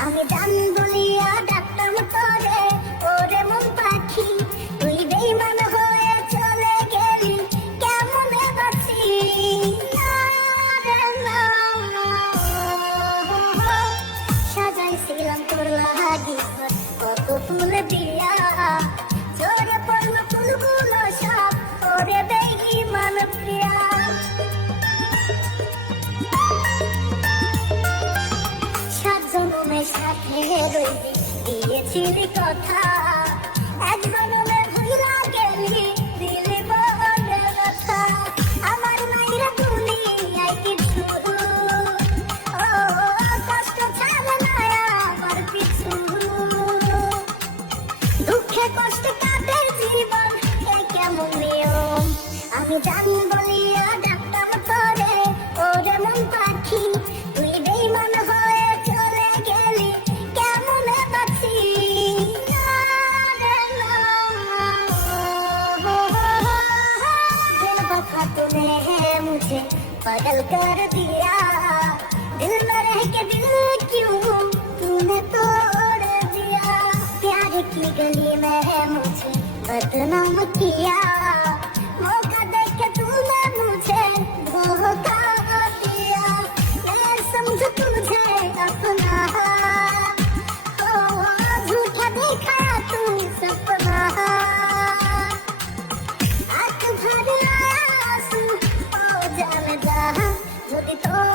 আমি জান বলিয়া ডাকতাম তোরে, ওরে মন পাখি তুই বেঈমান হয়ে চলে গেলি, কেমনে বাঁচি না রে না। সাজাইছিলাম তোর লাগি কত ফুল দিয়া, ঝরে পড়লো ফুলগুলো সব ওরে বেঈমান প্রিয়া। সাত জন্মের সাথে রইবি দিয়েছিলি কথা, এক জন্মে ভুলা গেলি দিলি বড় কথা। আমার মায়েরা দুনিয়ায় কিছু, ও কষ্ট ছাড়ে না আমার পিছু। দুঃখে কষ্টে কাটে জীবন, এ কেমন নিয়ম। আমি জানি বলিয়া ডাকতাম তোরে, ওরে মন পাখি তুই বেঈমান হয়ে চলে গেলি, কেমনে বাঁচি না রে না। दिल वफा तूने मुझे पागल कर दिया, दिल में रह के दिल क्यों तूने तोड़ दिया। प्यार की गली में मुझे बदनाम किया, मौका देके तूने मुझे धोखा दिया। मैं समझ तुझे अपना, ओ झूठा देखा तू सपना। आँख भर आया आंसू, ओ जान जा যদি তোর